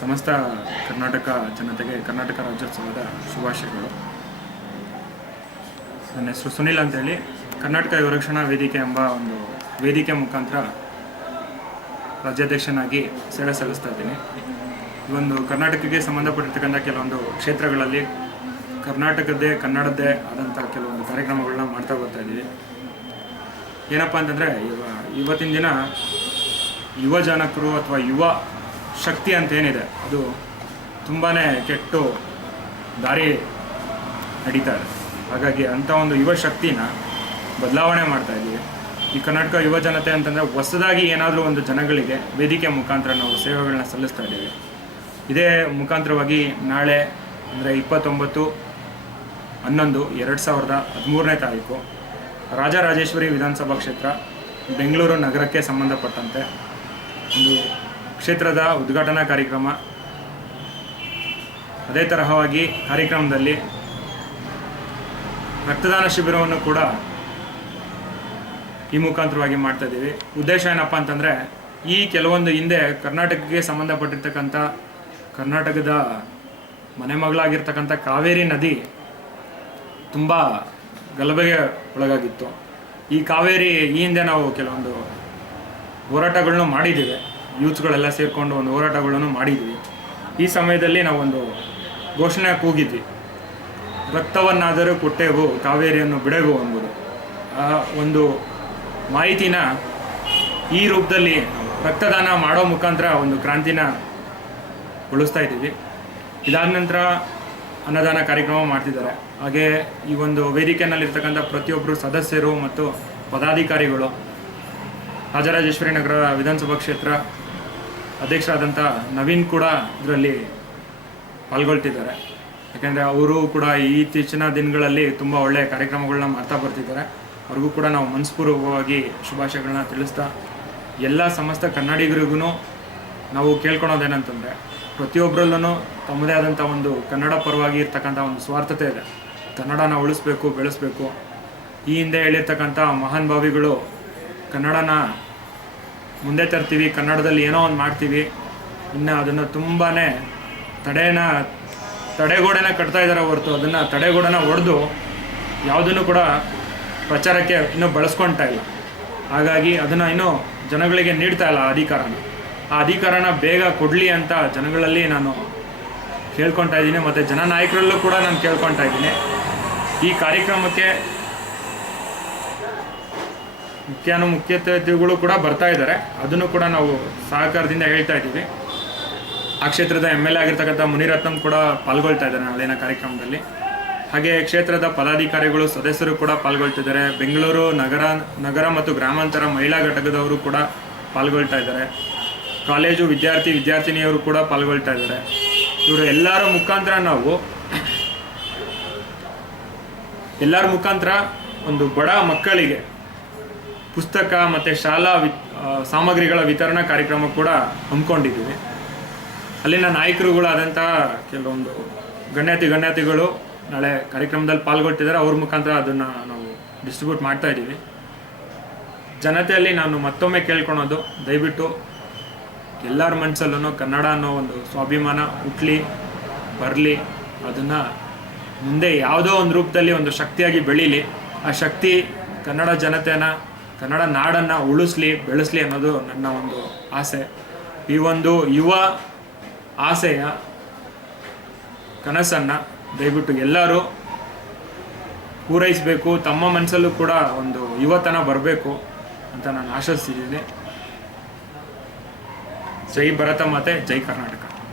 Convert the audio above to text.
ಸಮಸ್ತ ಕರ್ನಾಟಕ ಜನತೆಗೆ ಕರ್ನಾಟಕ ರಾಜ್ಯೋತ್ಸವದ ಶುಭಾಶಯಗಳು. ನನ್ನ ಹೆಸರು ಸುನಿಲ್ ಅಂತೇಳಿ ಕರ್ನಾಟಕ ಯುವರಕ್ಷಣಾ ವೇದಿಕೆ ಎಂಬ ಒಂದು ವೇದಿಕೆ ಮುಖಾಂತರ ರಾಜ್ಯಾಧ್ಯಕ್ಷನಾಗಿ ಸೇವೆ ಸಲ್ಲಿಸ್ತಾ ಇದ್ದೀನಿ. ಈ ಒಂದು ಕರ್ನಾಟಕಕ್ಕೆ ಸಂಬಂಧಪಟ್ಟಿರ್ತಕ್ಕಂಥ ಕೆಲವೊಂದು ಕ್ಷೇತ್ರಗಳಲ್ಲಿ ಕನ್ನಡದ್ದೇ ಆದಂಥ ಕೆಲವೊಂದು ಕಾರ್ಯಕ್ರಮಗಳನ್ನ ಮಾಡ್ತಾ ಬರ್ತಾ ಇದ್ದೀವಿ. ಏನಪ್ಪ ಅಂತಂದರೆ ಇವತ್ತಿನ ದಿನ ಯುವ ಜನಕರು ಅಥವಾ ಯುವ ಶಕ್ತಿ ಅಂತ ಏನಿದೆ ಅದು ತುಂಬಾ ಕೆಟ್ಟು ದಾರಿ ನಡೀತಾ ಇದೆ. ಹಾಗಾಗಿ ಅಂಥ ಒಂದು ಯುವ ಶಕ್ತಿನ ಬದಲಾವಣೆ ಮಾಡ್ತಾ ಇದ್ದೀವಿ. ಈ ಕರ್ನಾಟಕ ಯುವ ಜನತೆ ಅಂತಂದರೆ ಹೊಸದಾಗಿ ಏನಾದರೂ ಒಂದು ಜನಗಳಿಗೆ ವೇದಿಕೆ ಮುಖಾಂತರ ನಾವು ಸೇವೆಗಳನ್ನ ಸಲ್ಲಿಸ್ತಾ ಇದ್ದೀವಿ. ಇದೇ ಮುಖಾಂತರವಾಗಿ ನಾಳೆ ಅಂದರೆ 29/11/2013 ರಾಜರಾಜೇಶ್ವರಿ ವಿಧಾನಸಭಾ ಕ್ಷೇತ್ರ ಬೆಂಗಳೂರು ನಗರಕ್ಕೆ ಸಂಬಂಧಪಟ್ಟಂತೆ ಒಂದು ಕ್ಷೇತ್ರದ ಉದ್ಘಾಟನಾ ಕಾರ್ಯಕ್ರಮ. ಅದೇ ತರಹವಾಗಿ ಕಾರ್ಯಕ್ರಮದಲ್ಲಿ ರಕ್ತದಾನ ಶಿಬಿರವನ್ನು ಕೂಡ ಈ ಮುಖಾಂತರವಾಗಿ ಮಾಡ್ತಾ ಇದ್ದೀವಿ. ಉದ್ದೇಶ ಏನಪ್ಪ ಅಂತಂದರೆ ಈ ಕೆಲವೊಂದು ಹಿಂದೆ ಕರ್ನಾಟಕಕ್ಕೆ ಸಂಬಂಧಪಟ್ಟಿರ್ತಕ್ಕಂಥ ಕರ್ನಾಟಕದ ಮನೆ ಮಗಳಾಗಿರ್ತಕ್ಕಂಥ ಕಾವೇರಿ ನದಿ ತುಂಬ ಗಲಭೆಗೆ ಒಳಗಾಗಿತ್ತು. ಈ ಕಾವೇರಿ ಈ ಹಿಂದೆ ನಾವು ಕೆಲವೊಂದು ಹೋರಾಟಗಳನ್ನು ಮಾಡಿದ್ದೀವಿ. ಯೂತ್ಗಳೆಲ್ಲ ಸೇರಿಕೊಂಡು ಒಂದು ಹೋರಾಟಗಳನ್ನು ಮಾಡಿದ್ವಿ. ಈ ಸಮಯದಲ್ಲಿ ನಾವೊಂದು ಘೋಷಣೆ ಕೂಗಿದ್ವಿ, ರಕ್ತವನ್ನಾದರೂ ಕೊಟ್ಟೆವು ಕಾವೇರಿಯನ್ನು ಬಿಡೆವು ಎಂಬುದು. ಆ ಒಂದು ಮಾಹಿತಿನ ಈ ರೂಪದಲ್ಲಿ ರಕ್ತದಾನ ಮಾಡೋ ಮುಖಾಂತರ ಒಂದು ಕ್ರಾಂತಿನ ಗೊಳಿಸ್ತಾ ಇದ್ದೀವಿ. ಇದಾದ ನಂತರ ಅನ್ನದಾನ ಕಾರ್ಯಕ್ರಮ ಮಾಡ್ತಿದ್ದಾರೆ. ಹಾಗೆ ಈ ಒಂದು ವೇದಿಕೆಯಲ್ಲಿರ್ತಕ್ಕಂಥ ಪ್ರತಿಯೊಬ್ಬರು ಸದಸ್ಯರು ಮತ್ತು ಪದಾಧಿಕಾರಿಗಳು ರಾಜರಾಜೇಶ್ವರಿ ನಗರ ವಿಧಾನಸಭಾ ಕ್ಷೇತ್ರ ಅಧ್ಯಕ್ಷರಾದಂಥ ನವೀನ್ ಕೂಡ ಇದರಲ್ಲಿ ಪಾಲ್ಗೊಳ್ತಿದ್ದಾರೆ. ಯಾಕೆಂದರೆ ಅವರು ಕೂಡ ಇತ್ತೀಚಿನ ದಿನಗಳಲ್ಲಿ ತುಂಬ ಒಳ್ಳೆಯ ಕಾರ್ಯಕ್ರಮಗಳನ್ನ ಮಾಡ್ತಾ ಬರ್ತಿದ್ದಾರೆ. ಅವ್ರಿಗೂ ಕೂಡ ನಾವು ಮನಸ್ಪೂರ್ವಕವಾಗಿ ಶುಭಾಶಯಗಳನ್ನ ತಿಳಿಸ್ತಾ ಎಲ್ಲ ಸಮಸ್ತ ಕನ್ನಡಿಗರಿಗೂ ನಾವು ಕೇಳ್ಕೊಳೋದೇನಂತಂದರೆ ಪ್ರತಿಯೊಬ್ಬರಲ್ಲೂ ತಮ್ಮದೇ ಆದಂಥ ಒಂದು ಕನ್ನಡ ಪರವಾಗಿ ಇರ್ತಕ್ಕಂಥ ಒಂದು ಸ್ವಾರ್ಥತೆ ಇದೆ. ಕನ್ನಡನ ಉಳಿಸ್ಬೇಕು, ಬೆಳೆಸಬೇಕು. ಈ ಹಿಂದೆ ಹೇಳಿರ್ತಕ್ಕಂಥ ಮಹಾನ್ ಭಾವಿಗಳು ಕನ್ನಡನ ಮುಂದೆ ತರ್ತೀವಿ, ಕನ್ನಡದಲ್ಲಿ ಏನೋ ಒಂದು ಮಾಡ್ತೀವಿ, ಇನ್ನು ಅದನ್ನು ತುಂಬಾ ತಡೆಗೋಡೆನ ಕಟ್ತಾ ಇದ್ದಾರೆ ಹೊರತು ಅದನ್ನು ತಡೆಗೋಡೆನ ಒಡೆದು ಯಾವುದನ್ನು ಕೂಡ ಪ್ರಚಾರಕ್ಕೆ ಇನ್ನೂ ಬಳಸ್ಕೊಳ್ತಾ ಇಲ್ಲ. ಹಾಗಾಗಿ ಅದನ್ನು ಇನ್ನೂ ಜನಗಳಿಗೆ ನೀಡ್ತಾ ಇಲ್ಲ ಆ ಅಧಿಕಾರನ ಬೇಗ ಕೊಡಲಿ ಅಂತ ಜನಗಳಲ್ಲಿ ನಾನು ಕೇಳ್ಕೊತಾ ಇದ್ದೀನಿ. ಮತ್ತು ಜನನಾಯಕರಲ್ಲೂ ಕೂಡ ನಾನು ಕೇಳ್ಕೊತಾ ಇದ್ದೀನಿ. ಈ ಕಾರ್ಯಕ್ರಮಕ್ಕೆ ಮುಖ್ಯ ಅತಿಥಿಗಳು ಕೂಡ ಬರ್ತಾ ಇದ್ದಾರೆ. ಅದನ್ನು ಕೂಡ ನಾವು ಸಹಕಾರದಿಂದ ಹೇಳ್ತಾ ಇದ್ದೀವಿ. ಆ ಕ್ಷೇತ್ರದ MLA ಆಗಿರ್ತಕ್ಕಂಥ ಮುನಿರತ್ನಂ ಕೂಡ ಪಾಲ್ಗೊಳ್ತಾ ಇದ್ದಾರೆ ನಾಳಿನ ಕಾರ್ಯಕ್ರಮದಲ್ಲಿ. ಹಾಗೆ ಕ್ಷೇತ್ರದ ಪದಾಧಿಕಾರಿಗಳು ಸದಸ್ಯರು ಕೂಡ ಪಾಲ್ಗೊಳ್ತಿದ್ದಾರೆ. ಬೆಂಗಳೂರು ನಗರ ಮತ್ತು ಗ್ರಾಮಾಂತರ ಮಹಿಳಾ ಘಟಕದವರು ಕೂಡ ಪಾಲ್ಗೊಳ್ತಾ ಇದ್ದಾರೆ. ಕಾಲೇಜು ವಿದ್ಯಾರ್ಥಿನಿಯರು ಕೂಡ ಪಾಲ್ಗೊಳ್ತಾ ಇದ್ದಾರೆ. ಇವರು ಎಲ್ಲರ ಮುಖಾಂತರ ಒಂದು ಬಡ ಮಕ್ಕಳಿಗೆ ಪುಸ್ತಕ ಮತ್ತು ಶಾಲಾ ಸಾಮಗ್ರಿಗಳ ವಿತರಣಾ ಕಾರ್ಯಕ್ರಮ ಕೂಡ ಹಮ್ಮಿಕೊಂಡಿದ್ದೀವಿ. ಅಲ್ಲಿನ ನಾಯಕರುಗಳಾದಂಥ ಕೆಲವೊಂದು ಗಣ್ಯಾತಿಗಳು ನಾಳೆ ಕಾರ್ಯಕ್ರಮದಲ್ಲಿ ಪಾಲ್ಗೊಳ್ತಿದ್ದಾರೆ. ಅವ್ರ ಮುಖಾಂತರ ಅದನ್ನು ನಾವು ಡಿಸ್ಟ್ರಿಬ್ಯೂಟ್ ಮಾಡ್ತಾ ಇದ್ದೀವಿ. ಜನತೆಯಲ್ಲಿ ನಾನು ಮತ್ತೊಮ್ಮೆ ಕೇಳ್ಕೊಳೋದು, ದಯವಿಟ್ಟು ಎಲ್ಲರ ಮನಸ್ಸಲ್ಲೂ ಕನ್ನಡ ಅನ್ನೋ ಒಂದು ಸ್ವಾಭಿಮಾನ ಹುಟ್ಟಲಿ, ಬರಲಿ. ಅದನ್ನು ಮುಂದೆ ಯಾವುದೋ ಒಂದು ರೂಪದಲ್ಲಿ ಒಂದು ಶಕ್ತಿಯಾಗಿ ಬೆಳೀಲಿ. ಆ ಶಕ್ತಿ ಕನ್ನಡ ಜನತೆನ, ಕನ್ನಡ ನಾಡನ್ನು ಉಳಿಸ್ಲಿ, ಬೆಳೆಸಲಿ ಅನ್ನೋದು ನನ್ನ ಒಂದು ಆಸೆ. ಈ ಒಂದು ಯುವ ಆಸೆಯ ಕನಸನ್ನು ದಯವಿಟ್ಟು ಎಲ್ಲರೂ ಪೂರೈಸಬೇಕು. ತಮ್ಮ ಮನಸ್ಸಲ್ಲೂ ಕೂಡ ಒಂದು ಯುವತನ ಬರಬೇಕು ಅಂತ ನಾನು ಆಶಿಸ್ತಿದ್ದೀನಿ. ಜೈ ಭರತ ಮಾತೆ, ಜೈ ಕರ್ನಾಟಕ.